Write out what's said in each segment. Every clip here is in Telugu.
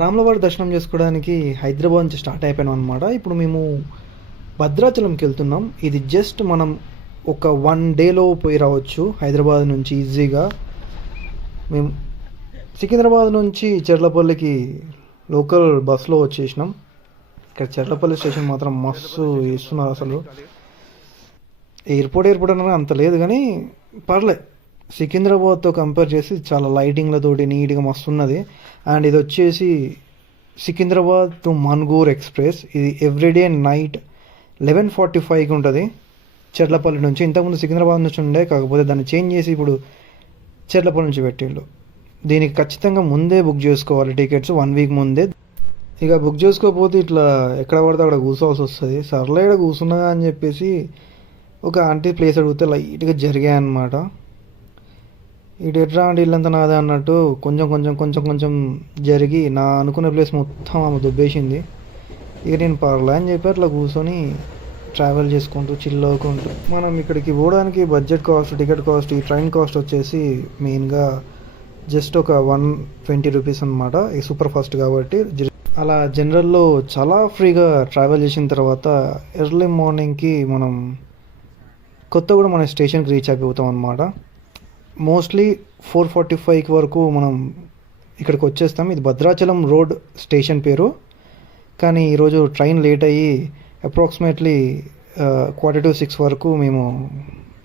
రాములవారి దర్శనం చేసుకోవడానికి హైదరాబాద్ నుంచి స్టార్ట్ అయిపోయాం అనమాట. ఇప్పుడు మేము భద్రాచలంకి వెళ్తున్నాం. ఇది జస్ట్ మనం ఒక 1 డేలో పోయి రావచ్చు హైదరాబాద్ నుంచి ఈజీగా. మేము సికింద్రాబాద్ నుంచి చెర్లపల్లికి లోకల్ బస్సులో వచ్చేసినాం. ఇక్కడ చెర్లపల్లి స్టేషన్ మాత్రం మస్తు ఇస్తున్నారు అసలు. ఎయిర్పోర్ట్ అన్న అంత లేదు కానీ పర్లేదు. సికింద్రాబాద్తో కంపేర్ చేసి చాలా లైటింగ్లతోటి నీట్గా మస్తు ఉన్నది. అండ్ ఇది వచ్చేసి సికింద్రాబాద్ టు మన్గూర్ ఎక్స్ప్రెస్. ఇది ఎవ్రీడే నైట్ 11:45కి ఉంటుంది చెర్లపల్లి నుంచి. ఇంతకుముందు సికింద్రాబాద్ నుంచి ఉండే, కాకపోతే దాన్ని చేంజ్ చేసి ఇప్పుడు చెర్లపల్లి నుంచి పెట్టిండు. దీనికి ఖచ్చితంగా ముందే బుక్ చేసుకోవాలి టికెట్స్, 1 వీక్ ముందే. ఇక బుక్ చేసుకోకపోతే ఇట్లా ఎక్కడ పడితే అక్కడ కూర్చోవాల్సి వస్తుంది. సర్లే ఇక్కడ కూర్చున్నగా అని చెప్పేసి ఒక ఆంటీ ప్లేస్ అడిగితే లైట్గా జరిగాయన్నమాట. ఇటు ఎట్లా అంటే ఇల్లంతా నాదే అన్నట్టు కొంచెం కొంచెం కొంచెం కొంచెం జరిగి నా అనుకున్న ప్లేస్ మొత్తం ఆమె దుబ్బేసింది. ఇక నేను పర్లే అని చెప్పి అట్లా కూర్చొని ట్రావెల్ చేసుకుంటూ చిల్ అవ్వకుంటూ మనం ఇక్కడికి పోవడానికి బడ్జెట్ కాస్ట్, టికెట్ కాస్ట్, ఈ ట్రైన్ కాస్ట్ వచ్చేసి మెయిన్గా జస్ట్ ఒక 120 రూపీస్ అనమాట. ఈ సూపర్ ఫాస్ట్ కాబట్టి. అలా జనరల్లో చాలా ఫ్రీగా ట్రావెల్ చేసిన తర్వాత ఎర్లీ మార్నింగ్కి మనం కొత్తగూడెం మన స్టేషన్కి రీచ్ అయిపోతాం అనమాట. మోస్ట్లీ 4:45 వరకు మనం ఇక్కడికి వచ్చేస్తాం. ఇది భద్రాచలం రోడ్ స్టేషన్ పేరు, కానీ ఈరోజు ట్రైన్ లేట్ అయ్యి అప్రాక్సిమేట్లీ 5:45 వరకు మేము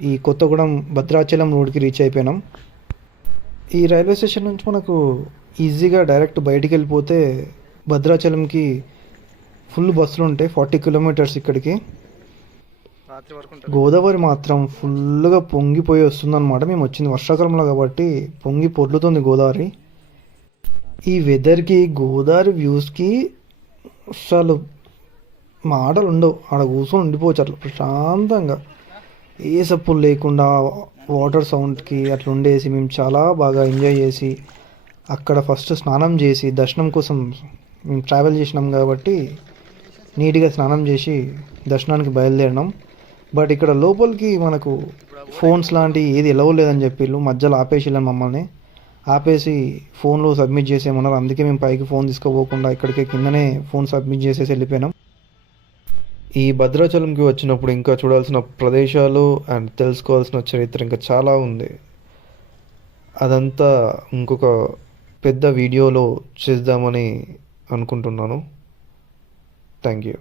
ఈ కొత్తగూడెం భద్రాచలం రోడ్కి రీచ్ అయిపోయినాం. ఈ రైల్వే స్టేషన్ నుంచి మనకు ఈజీగా డైరెక్ట్ బయటికి వెళ్ళిపోతే భద్రాచలంకి ఫుల్ బస్సులు ఉంటాయి. 40 కిలోమీటర్స్ ఇక్కడికి. గోదావరి మాత్రం ఫుల్గా పొంగిపోయి వస్తుందన్నమాట. మేము వచ్చింది వర్షాకాలంలో కాబట్టి పొంగి పొర్లుతుంది గోదావరి. ఈ వెదర్కి, గోదావరి వ్యూస్కి అసలు మాటలు ఉండవు. ఆడ కూర్చొని ఉండిపోవచ్చు అట్లా ప్రశాంతంగా, ఏ సప్పులు లేకుండా వాటర్ సౌండ్కి అట్లా ఉండేసి మేము చాలా బాగా ఎంజాయ్ చేసి అక్కడ ఫస్ట్ స్నానం చేసి దర్శనం కోసం మేము ట్రావెల్ చేసినాం కాబట్టి నీట్గా స్నానం చేసి దర్శనానికి బయలుదేరినాం. బట్ ఇక్కడ లోపలికి మనకు ఫోన్స్ లాంటివి ఏది ఎలవలేదని చెప్పిళ్ళు. మధ్యలో ఆపేసిళ్ళని మమ్మల్ని ఆపేసి ఫోన్లో సబ్మిట్ చేసేయమన్నారు. అందుకే మేము పైకి ఫోన్ తీసుకోపోకుండా ఇక్కడికే కిందనే ఫోన్ సబ్మిట్ చేసేసి వెళ్ళిపోయినాం. ఈ భద్రాచలంకి వచ్చినప్పుడు ఇంకా చూడాల్సిన ప్రదేశాలు అండ్ తెలుసుకోవాల్సిన చరిత్ర ఇంకా చాలా ఉంది. అదంతా ఇంకొక పెద్ద వీడియోలో చేద్దామని అనుకుంటున్నాను. Thank you.